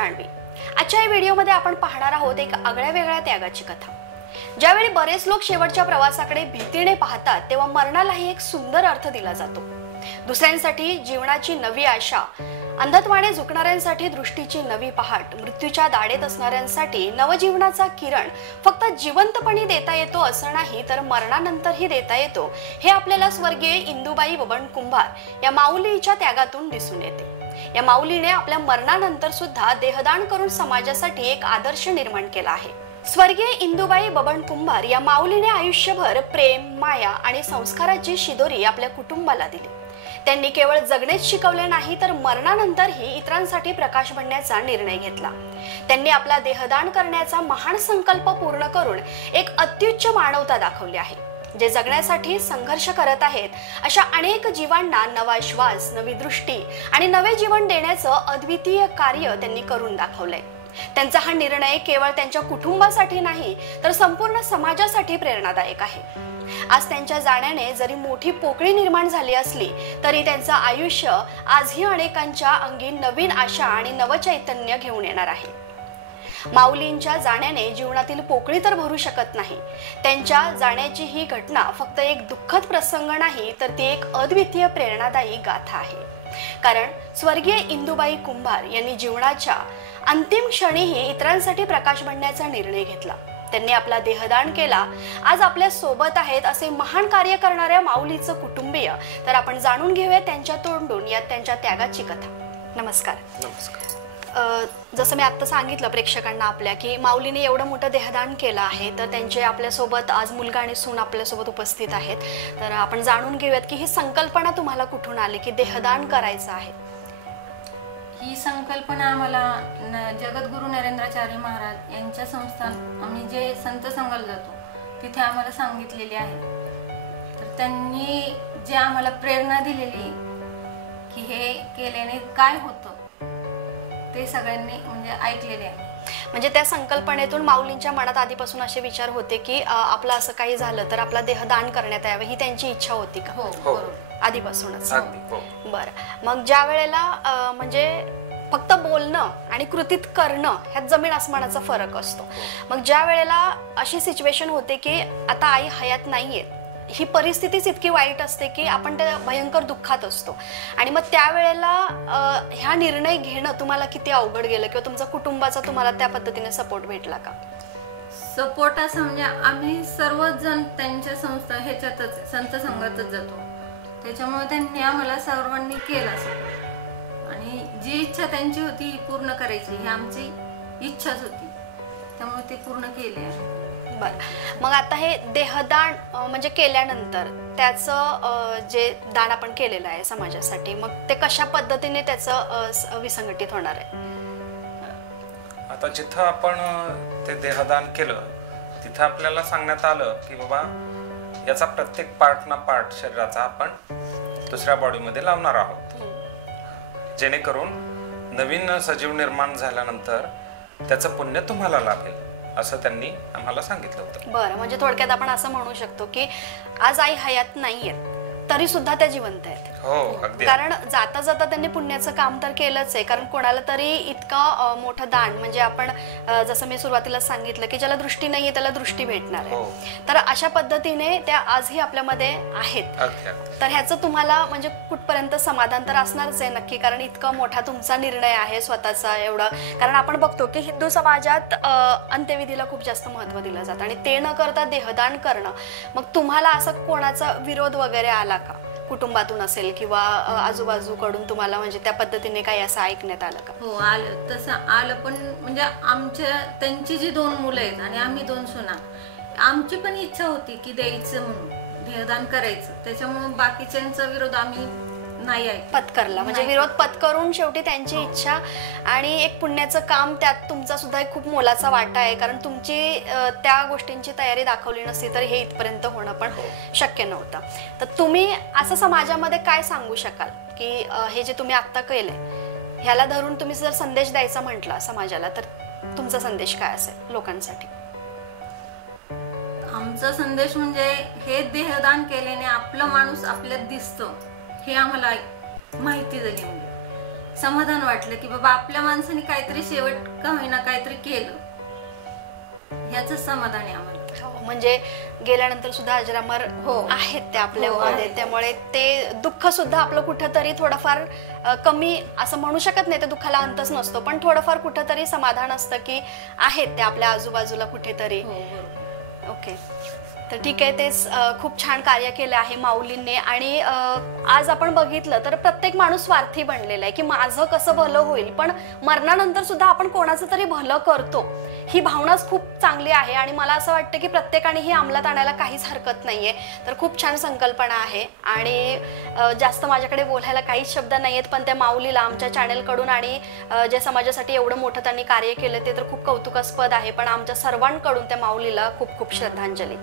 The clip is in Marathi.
जाणवी। आजच्या या व्हिडिओमध्ये आपण पाहणार आहोत एक आगळ्या वेगळ्या त्यागाची कथा। ज्यावेळी बरेच लोक शेवटच्या प्रवासाकडे भीतीने पाहतात तेव्हा मरणालाही एक सुंदर अर्थ दिला जातो। दुसऱ्यांसाठी जीवनाची नवी आशा, अंधत्वाने झुकणाऱ्यांसाठी दृष्टीची नवी पहाट, मृत्यूच्या दाढेत असणाऱ्यांसाठी नवजीवनाचा किरण फक्त जिवंतपणी देता येतो असं नाही तर मरणानंतरही देता येतो, हे आपल्याला स्वर्गीय इंदुबाई बबन कुंभार या माऊलीच्या त्यागातून दिसून येते। या माऊलीने आपल्या मरणानंतर सुद्धा देहदान करून समाजासाठी एक आदर्श निर्माण केला आहे। स्वर्गीय इंदुबाई बबन कुंभार या माऊलीने आयुष्यभर प्रेम, माया आणि संस्काराची शिदोरी आपल्या कुटुंबाला दिली। त्यांनी केवळ जगणेच शिकवले नाही तर मरणानंतरही इतरांसाठी प्रकाश बनण्याचा निर्णय घेतला। त्यांनी आपला देहदान करण्याचा महान संकल्प पूर्ण करून एक अत्युच्च मानवता दाखवली आहे। जे जगण्यासाठी संघर्ष करत आहेत अशा अनेक जीवांना नवा श्वास, नवी दृष्टी आणि नवे जीवन देण्याचं अद्वितीय कार्य त्यांनी करून दाखवलंय। त्यांचा हा निर्णय केवळ त्यांच्या कुटुंबासाठी नाही तर संपूर्ण समाजासाठी प्रेरणादायक आहे। आज त्यांच्या जाण्याने जरी मोठी पोकळी निर्माण झाली असली तरी त्यांचं आयुष्य आजही अनेकांच्या अंगी नवीन आशा आणि नवचैतन्य घेऊन येणार आहे। माऊलींच्या जाण्याने जीवनातील पोकळी तर भरू शकत नाही, त्यांच्या जाण्याची ही घटना फक्त एक दुःखद प्रसंग नाही तर ती एक अद्वितीय प्रेरणादायी गाथा आहे। कारण स्वर्गीय इंदुबाई कुंभार यांनी जीवनाच्या अंतिम क्षणीही इतरांसाठी प्रकाश बनण्याचा निर्णय घेतला। त्यांनी आपला देहदान केला। आज आपल्या सोबत आहेत असे महान कार्य करणाऱ्या माऊलीचं कुटुंबीय तर आपण जाणून घेऊया त्यांच्या तोंडून या त्यांच्या त्यागाची कथा। नमस्कार। नमस्कार। जसं मी आता सांगितलं प्रेक्षकांना आपल्या की माऊलीने एवढं मोठं देहदान केलं आहे तर त्यांचे आपल्यासोबत आज मुलगा आणि सून आपल्यासोबत उपस्थित आहेत। तर आपण जाणून घेऊयात की ही संकल्पना तुम्हाला कुठून आली की देहदान करायचं आहे? ही संकल्पना आम्हाला जगद्गुरू नरेंद्राचार्य महाराज यांच्या संस्थान आम्ही जे संत संघाला जातो तिथे आम्हाला सांगितलेली आहे। तर त्यांनी जे आम्हाला प्रेरणा दिलेली की हे केल्याने काय होतं ते सगळ्यांनी म्हणजे ऐकलेले आहे। म्हणजे त्या संकल्पनेतून माऊलींच्या मनात आधीपासून असे विचार होते की आपलं असं काही झालं तर आपला देहदान करण्यात यावं ही त्यांची इच्छा होती का? हो, बरोबर, आधीपासूनच। बरं, मग ज्या वेळेला म्हणजे फक्त बोलणं आणि कृतीत करणं ह्यात जमीन आसमानाचा फरक असतो। मग ज्या वेळेला अशी सिच्युएशन होते की आता आई हयात नाहीये, ही परिस्थितीच इतकी वाईट असते की आपण त्या भयंकर दुःखात असतो आणि मग त्यावेळेला ह्या निर्णय घेणं तुम्हाला किती अवघड गेलं किंवा तुमच्या कुटुंबाचा तुम्हाला त्या पद्धतीने सपोर्ट भेटला का? सपोर्ट असं म्हणजे आम्ही सर्वच जण त्यांच्या संस्था ह्याच्यातच संत संघातच जातो, त्याच्यामुळे त्यांनी आम्हाला सर्वांनी केला सपोर्ट आणि जी इच्छा त्यांची होती पूर्ण करायची ही आमची इच्छाच होती, त्यामुळे ते पूर्ण केले आहे। बरं, मग आता हे देहदान म्हणजे केल्यानंतर त्याचं जे दान आपण केलेलं आहे समाजासाठी मग ते कशा पद्धतीने त्याचं विसंगतीत होणार आहे? आता जिथं आपण ते देहदान केलं तिथं आपल्याला सांगण्यात आलं की बाबा याचा प्रत्येक पार्ट ना पार्ट शरीराचा आपण दुसऱ्या बॉडीमध्ये लावणार आहोत, जेणेकरून नवीन सजीव निर्माण झाल्यानंतर त्याचं पुण्य तुम्हाला लाभेल असं त्यांनी आम्हाला सांगितलं होतं। बरं, म्हणजे थोडक्यात आपण असं म्हणू शकतो की आज आई हयात नाहीये तरी सुद्धा त्या जिवंत आहेत। हो, अगदी। कारण जाता जाता त्यांनी पुण्याचं काम तर केलंच आहे, कारण कोणाला तरी इतकं मोठं दान म्हणजे आपण जसं मी सुरुवातीला सांगितलं की ज्याला दृष्टी नाहीये त्याला दृष्टी भेटणार आहे, तर अशा पद्धतीने त्या आजही आपल्यामध्ये आहेत। तर ह्याचं तुम्हाला म्हणजे कुठपर्यंत समाधान तर असणारच आहे नक्की, कारण इतका मोठा तुमचा निर्णय आहे स्वतःचा एवढा, कारण आपण बघतो की हिंदू समाजात अंत्यविधीला खूप जास्त महत्त्व दिलं जातं आणि ते न करता देहदान करणं, मग तुम्हाला असं कोणाचा विरोध वगैरे आला का? कुटुंबातून असेल किंवा आजूबाजूकडून तुम्हाला म्हणजे त्या पद्धतीने काही असं ऐकण्यात आलं का? हो, आलं, तसं आलं, पण म्हणजे आमच्या त्यांची जी 2 मुलं आहेत आणि आम्ही 2 सुना, आमची पण इच्छा होती की द्यायचं म्हणून देहदान करायचं, त्याच्यामुळे बाकीच्यांचा विरोध आम्ही नाही पत्करला, म्हणजे विरोध पत्करून शेवटी त्यांची इच्छा आणि एक पुण्याचं काम त्यात तुमचा सुद्धा एक खूप मोलाचा वाटा आहे, कारण तुमची त्या गोष्टींची तयारी दाखवली नसती तर हे इथपर्यंत होणं पण शक्य नव्हतं। तर तुम्ही असं समाजामध्ये काय सांगू शकाल की हे जे तुम्ही आत्ता केले ह्याला धरून तुम्ही जर संदेश द्यायचा म्हटला समाजाला तर तुमचा संदेश काय असेल लोकांसाठी? आमचा संदेश म्हणजे हे देहदान केल्याने आपला माणूस आपल्यात दिसतो हे आम्हाला माहिती झाली, म्हणजे समाधान वाटलं की बाबा आपल्या माणसाने काहीतरी शेवट का होईना काहीतरी केलं, ह्याच समाधान आहे आम्हाला. म्हणजे गेल्यानंतर सुद्धा अजरामर आहेत ते आपल्यामध्ये, त्यामुळे ते दुःख सुद्धा आपलं कुठंतरी थोडंफार कमी असं म्हणू शकत नाही, ते दुःखाला अंतच नसतो, पण थोडंफार कुठंतरी समाधान असतं की आहेत ते आपल्या आजूबाजूला कुठेतरी. ओके, तर ठीक आहे. तेच खूप छान कार्य केलं आहे माऊलींनी. आणि आज आपण बघितलं तर प्रत्येक माणूस स्वार्थी बनलेला आहे की माझं कसं भलं होईल, पण मरणानंतर सुद्धा आपण कोणाचं तरी भलं करतो, ही भावनाच खूप चांगली आहे. आणि मला असं वाटतं की प्रत्येकाने ही अंमलात आणायला काहीच हरकत नाहीये. तर खूप छान संकल्पना आहे. आणि जास्त माझ्याकडे बोलायला काहीच शब्द नाही आहेत, पण त्या माऊलीला आमच्या चॅनलकडून आणि ज्या समाजासाठी एवढं मोठं त्यांनी कार्य केलं ते तर खूप कौतुकास्पद आहे, पण आमच्या सर्वांकडून त्या माऊलीला खूप खूप श्रद्धांजली.